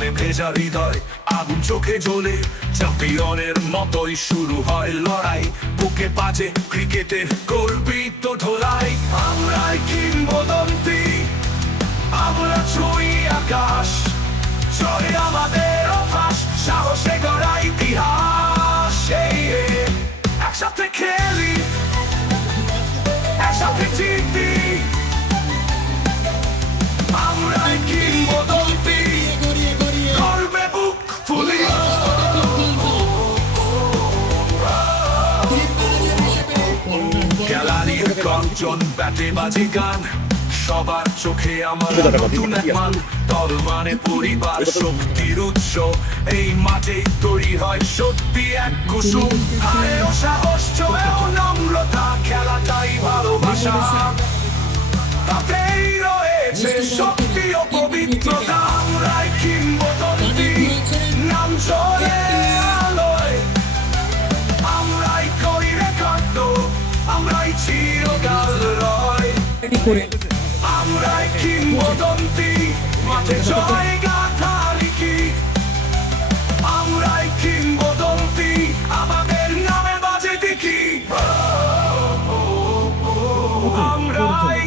ঘামে ভেজা হৃদয়, আগুন চোখে জ্বলে, চ্যাম্পিয়নের মতোই শুরু হয় লড়াই। বুকে বাজে ক্রিকেটের গর্বিত ধোলাই। আমরাই কিংবদন্তি, আমরা ছুঁই আকাশ, জয় আমাদের অভ্যাস, সাহসে গড়া ইতিহাস। একসাথে খেলি, একসাথে জিতি, আমরাই কিংবদন্তি, গর্বে বুক ফুলি। খেলার গর্জন, ব্যাটে বাজে গান, সবার চোখে আমার নতুন এক মান। দল মানে পরিবার, শক্তির উৎস, এই মাঠে তৈরি হয় সত্যি এক কুসুম। আরেও সাহস, চোখেও নম্রতা, খেলাটাই ভালোবাসা, তাতেই রয়েছে শক্তি ও পবিত্রতা। আমরাই কিংবদন্তি, নাম চলে আলোয়, আমরাই করি রেকর্ড, আমরাই চিরকাল রয়। আমরাই কিংবদন্তি, মাঠে জয় গাথা লিখি, আমরাই কিংবদন্তি, আমাদের নামে বাজে দেখি। আমরাই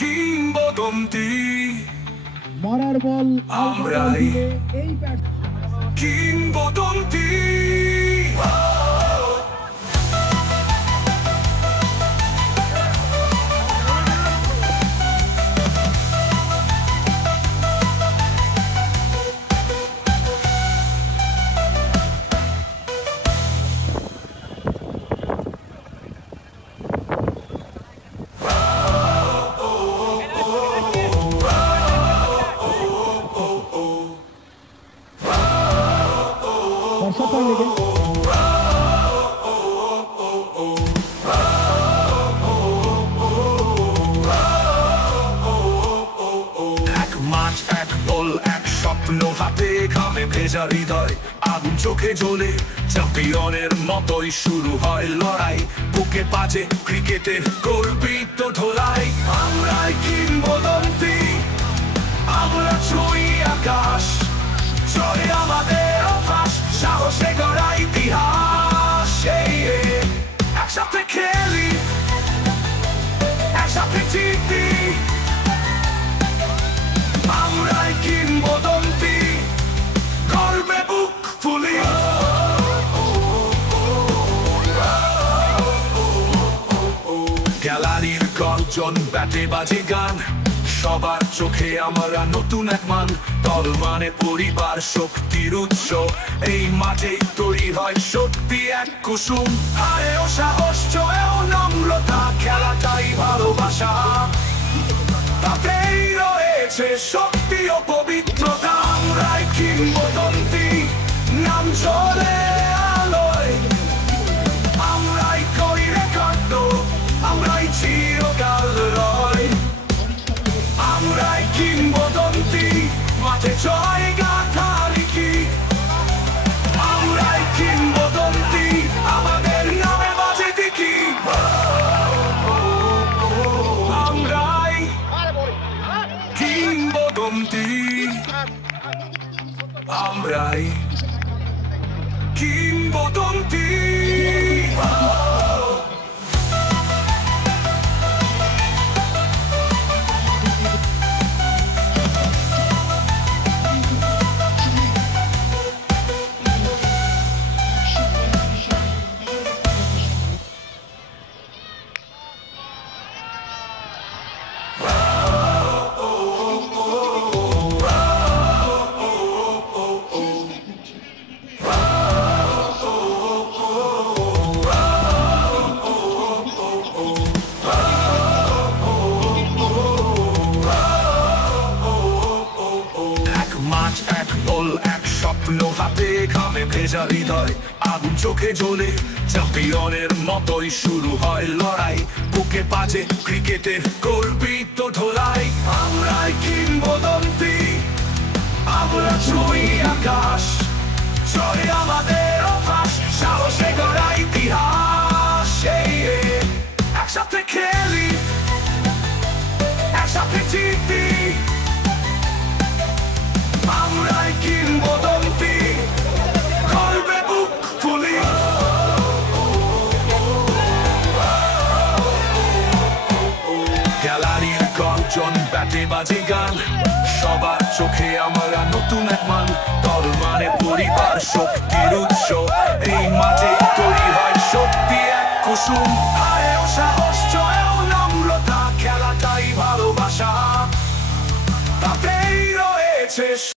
কিংবদন্তি, মারার বল, আমরাই কিংবদন্তি। হাতে ঘামে ভেজা হৃদয়, আগুন চোখে জ্বলে, চ্যাম্পিয়নের মতোই শুরু হয় লড়াই। বুকে বাজে ক্রিকেটের গর্বিত ধোলাই। আমরাই কিংবদন্তি, আমরা ছুঁই আকাশ, জয় আমাদের অভ্যাস, সাহসে গড়া ইতিহাস। একসাথে খেলি, একসাথে জিতি, আমরাই কিংবদন্তি, গর্বে বুক ফুলি। গ্যালারির গর্জন, ব্যাটে বাজে গান, সবার চোখে আমরা নতুন এক মান। দল মানে পরিবার, শক্তির উৎস, এই মাঠেই তৈরি হয় সত্যি এক কুসুম। আরেও সাহস, চোখেও নম্রতা, খেলাটাই ভালোবাসা, তাতেই রয়েছে শক্তি ও পবিত্রতা। আমরাই কিংবদন্তি, নাম চলে আলোয়, আমরাই করি রেকর্ড, আমরাই চিরকাল রয়। আমরাই কিংবদন্তি, মাঠে জয় গাথা লিখি, আমরাই কিংবদন্তি, আমাদের নামে বাজে দেখি। আমরাই কিংবদন্তি, আমরাই কিংবদন্তি। হাতে ঘামে ভেজা হৃদয়, আগুন চোখে জ্বলে, চ্যাম্পিয়নের মতোই শুরু হয় লড়াই। বুকে বাজে ক্রিকেটের গর্বিত ধোলাই। আমরাই কিংবদন্তি, আমরা ছুঁই আকাশ, জয় আমাদের অভ্যাস, সাহসে গড়া ইতিহাস। একসাথে খেলি, একসাথে জিতি, গান সবার চোখে আমরা নতুন এক মান দল মানে পরিবার শক্তির উৎস এই মাঝে তৈরি হয় সত্যি এক কুসুম হায়ও সাহস জয়েও নম্রতা খেলাটাই ভালোবাসা তাতেই রয়েছে